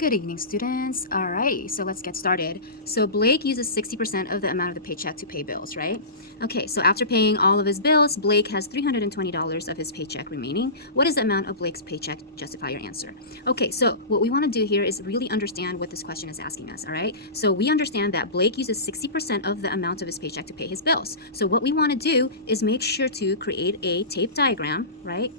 Good evening, students. All right, so let's get started. So Blake uses 60% of the amount of the paycheck to pay bills, right? Okay, so after paying all of his bills, Blake has $320 of his paycheck remaining. What is the amount of Blake's paycheck? Justify your answer. Okay, so what we want to do here is really understand what this question is asking us, all right? So we understand that Blake uses 60% of the amount of his paycheck to pay his bills. So what we want to do is make sure to create a tape diagram, right,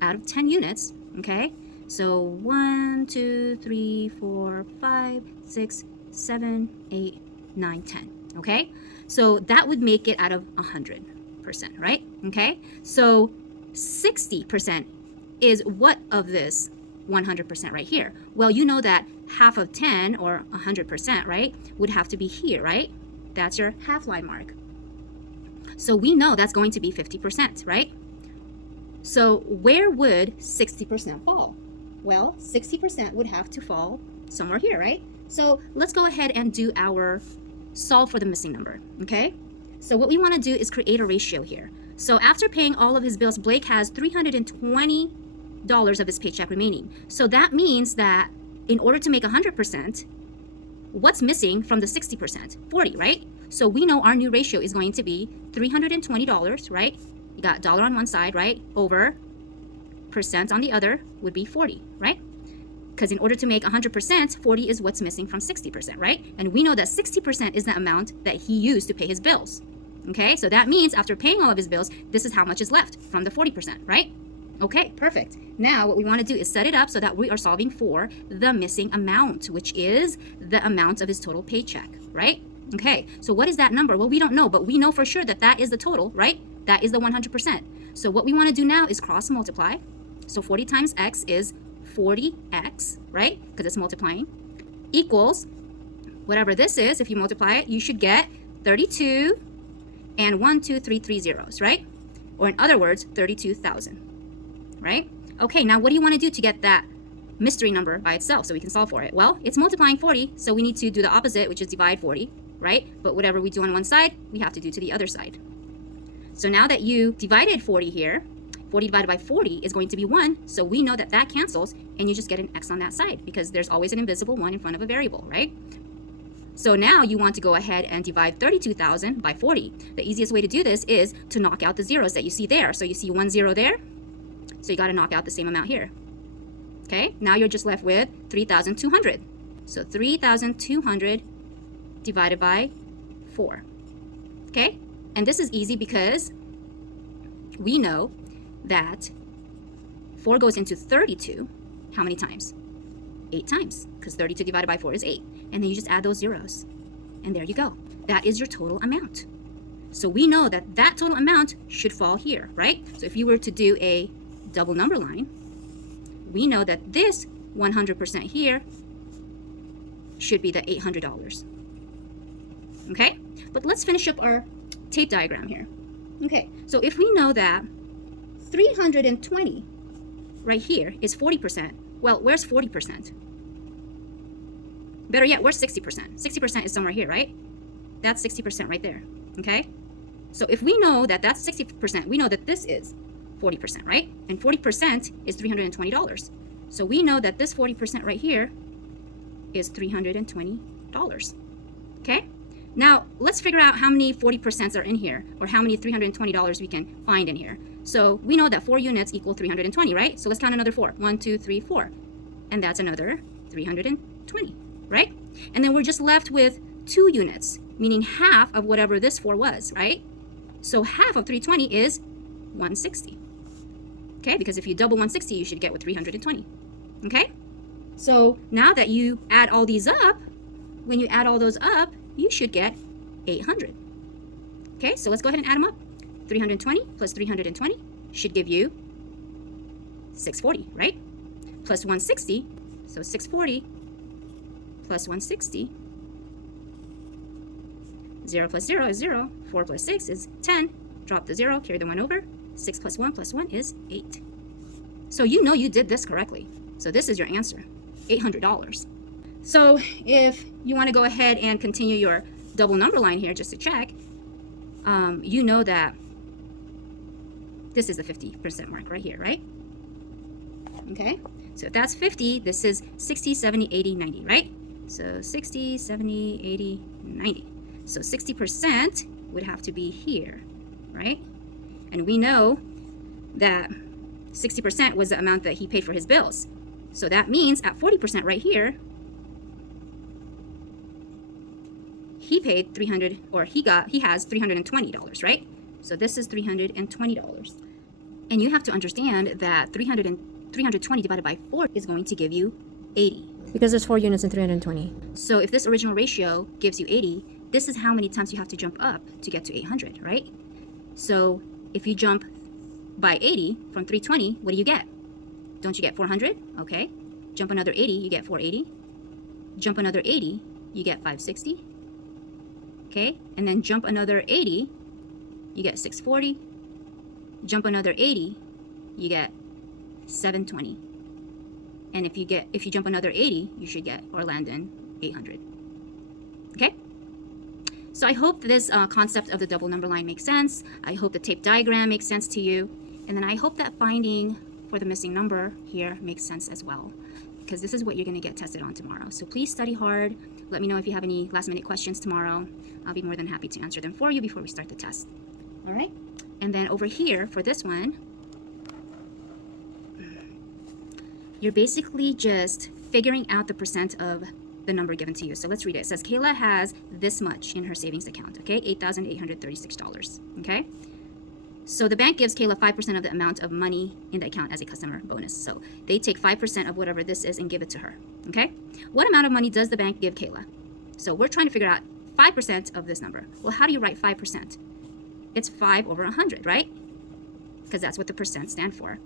out of 10 units, okay? So 1, 2, 3, 4, 5, 6, 7, 8, 9, 10. Okay? So that would make it out of 100%, right? Okay? So 60% is what of this 100% right here? Well, you know that half of 10 or 100%, right, would have to be here, right? That's your half line mark. So we know that's going to be 50%, right? So where would 60% fall? Well, 60% would have to fall somewhere here, right? So let's go ahead and do our solve for the missing number, okay? So what we want to do is create a ratio here. So after paying all of his bills, Blake has $320 of his paycheck remaining. So that means that in order to make 100%, what's missing from the 60%? 40, right? So we know our new ratio is going to be $320, right? You got dollar on one side, right? Over percent on the other would be 40, right? Because in order to make 100%, 40 is what's missing from 60%, right? And we know that 60% is the amount that he used to pay his bills. Okay, so that means after paying all of his bills, this is how much is left from the 40%, right? Okay, perfect. Now what we want to do is set it up so that we are solving for the missing amount, which is the amount of his total paycheck, right? Okay, so what is that number? Well, we don't know, but we know for sure that that is the total, right? That is the 100%. So what we want to do now is cross multiply. So 40 times x is 40x, right? Because it's multiplying, equals whatever this is. If you multiply it, you should get 32 and 1, 2, 3, 3 zeros, right? Or in other words, 32,000, right? Okay, now what do you want to do to get that mystery number by itself so we can solve for it? Well, it's multiplying 40, so we need to do the opposite, which is divide 40, right? But whatever we do on one side, we have to do to the other side. So now that you divided 40 here, 40 divided by 40 is going to be 1, so we know that that cancels, and you just get an x on that side because there's always an invisible 1 in front of a variable, right? So now you want to go ahead and divide 32,000 by 40. The easiest way to do this is to knock out the zeros that you see there. So you see 1 0 there, so you got to knock out the same amount here. Okay, now you're just left with 3,200. So 3,200 divided by 4. Okay, and this is easy because we know that 4 goes into 32 how many times? 8 times, because 32 divided by 4 is 8. And then you just add those zeros. And there you go. That is your total amount. So we know that that total amount should fall here, right? So if you were to do a double number line, we know that this 100% here should be the $800. Okay? But let's finish up our tape diagram here. Okay, so if we know that 320 right here is 40%, well, where's 40%? Better yet, where's 60%? 60% is somewhere here, right? That's 60% right there, okay? So if we know that that's 60%, we know that this is 40%, right? And 40% is $320. So we know that this 40% right here is $320, okay? Now, let's figure out how many 40% are in here, or how many $320 we can find in here. So we know that 4 units equal 320, right? So let's count another 4. 1, 2, 3, 4. And that's another 320, right? And then we're just left with 2 units, meaning half of whatever this 4 was, right? So half of 320 is 160. Okay, because if you double 160, you should get with 320. Okay? So now that you add all these up, when you add all those up, you should get 800. Okay, so let's go ahead and add them up. 320 plus 320 should give you 640, right? Plus 160, so 640 plus 160. 0 plus 0 is 0. 4 plus 6 is 10. Drop the 0, carry the 1 over. 6 plus 1 plus 1 is 8. So you know you did this correctly. So this is your answer, $800. So if you want to go ahead and continue your double number line here just to check, you know that this is the 50% mark right here, right? Okay, So if that's 50, this is 60, 70, 80, 90, right? So 60, 70, 80, 90. So 60% would have to be here, right? And we know that 60% was the amount that he paid for his bills. So that means at 40% right here, he paid 300, or he has $320, right? So this is $320. And you have to understand that 320 divided by 4 is going to give you 80. Because there's 4 units in 320. So if this original ratio gives you 80, this is how many times you have to jump up to get to 800, right? So if you jump by 80 from 320, what do you get? Don't you get 400? Okay. Jump another 80, you get 480. Jump another 80, you get 560. Okay, and then jump another 80, you get 640. Jump another 80, you get 720. And if you jump another 80, you should get or land in 800. Okay? So I hope this concept of the double number line makes sense. I hope the tape diagram makes sense to you. And then I hope that finding for the missing number here makes sense as well, because this is what you're going to get tested on tomorrow. So please study hard. Let me know if you have any last minute questions tomorrow. I'll be more than happy to answer them for you before we start the test. All right? And then over here for this one, you're basically just figuring out the percent of the number given to you. So let's read it. It says Kayla has this much in her savings account, okay? $8,836, okay? So the bank gives Kayla 5% of the amount of money in the account as a customer bonus. So they take 5% of whatever this is and give it to her, okay? What amount of money does the bank give Kayla? So we're trying to figure out 5% of this number. Well, how do you write 5%? It's 5 over 100, right? Because that's what the percent stand for.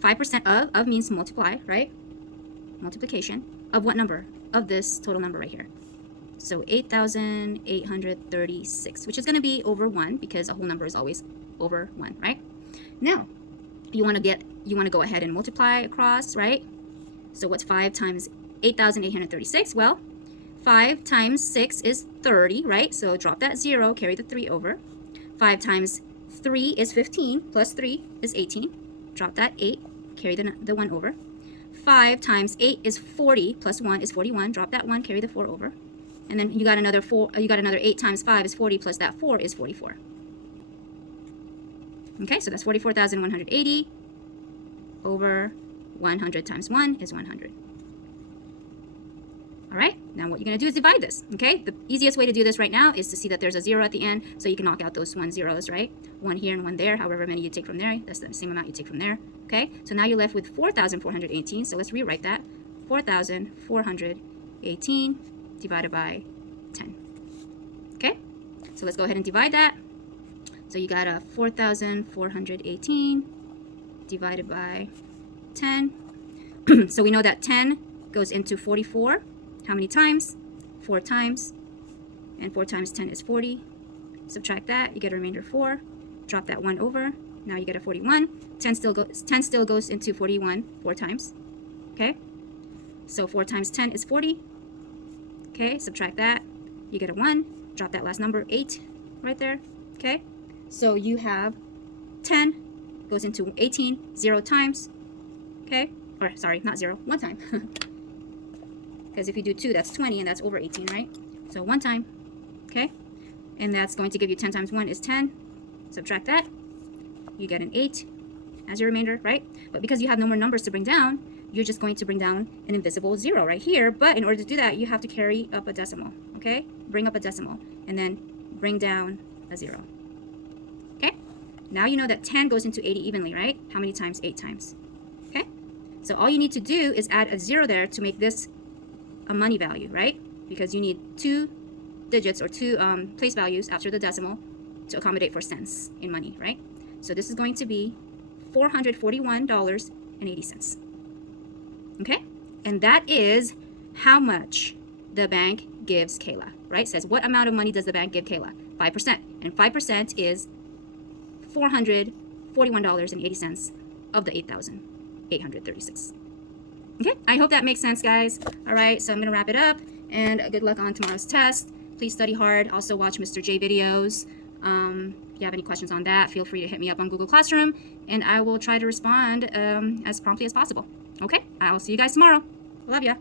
5% of means multiply, right? Multiplication of what number? Of this total number right here. So 8,836, which is going to be over 1 because a whole number is always over 1, right? Now, you want to go ahead and multiply across, right? So what's 5 times 8,836? Well, 5 times 6 is 30, right? So drop that 0, carry the 3 over. 5 times 3 is 15, plus 3 is 18. Drop that 8, carry the 1 over. 5 times 8 is 40, plus 1 is 41. Drop that 1, carry the 4 over. And then you got another 8 times 5 is 40, plus that 4 is 44. Okay, so that's 44,180 over 100 times 1 is 100. All right, now what you're going to do is divide this, okay? The easiest way to do this right now is to see that there's a 0 at the end, so you can knock out those 1 zeros, right? 1 here and 1 there, however many you take from there. That's the same amount you take from there, okay? So now you're left with 4,418, so let's rewrite that. 4,418 divided by 10, okay? So let's go ahead and divide that. So you got a 4,418 divided by 10. So we know that 10 goes into 44. How many times? 4 times. And 4 times 10 is 40. Subtract that, you get a remainder 4. Drop that 1 over. Now you get a 41. 10 still goes into 41 4 times. Okay? So 4 times 10 is 40. Okay, subtract that. You get a 1. Drop that last number, 8, right there. Okay? So you have 10 goes into 18 0 times. Okay? Or sorry, not 0, 1 time. Because if you do 2, that's 20, and that's over 18, right? So 1 time, okay? And that's going to give you 10 times 1 is 10. Subtract that. You get an 8 as your remainder, right? But because you have no more numbers to bring down, you're just going to bring down an invisible 0 right here. But in order to do that, you have to carry up a decimal, okay? Bring up a decimal, and then bring down a 0. Okay? Now you know that 10 goes into 80 evenly, right? How many times? 8 times. Okay? So all you need to do is add a 0 there to make this a money value, right? Because you need 2 digits or 2 place values after the decimal to accommodate for cents in money, right? So this is going to be $441.80. Okay? And that is how much the bank gives Kayla, right? It says, what amount of money does the bank give Kayla? 5%. And 5% is $441.80 of the 8,836. Okay, I hope that makes sense, guys. All right, so I'm going to wrap it up, and good luck on tomorrow's test. Please study hard. Also watch Mr. J videos. If you have any questions on that, feel free to hit me up on Google Classroom, and I will try to respond as promptly as possible. Okay, I'll see you guys tomorrow. Love ya.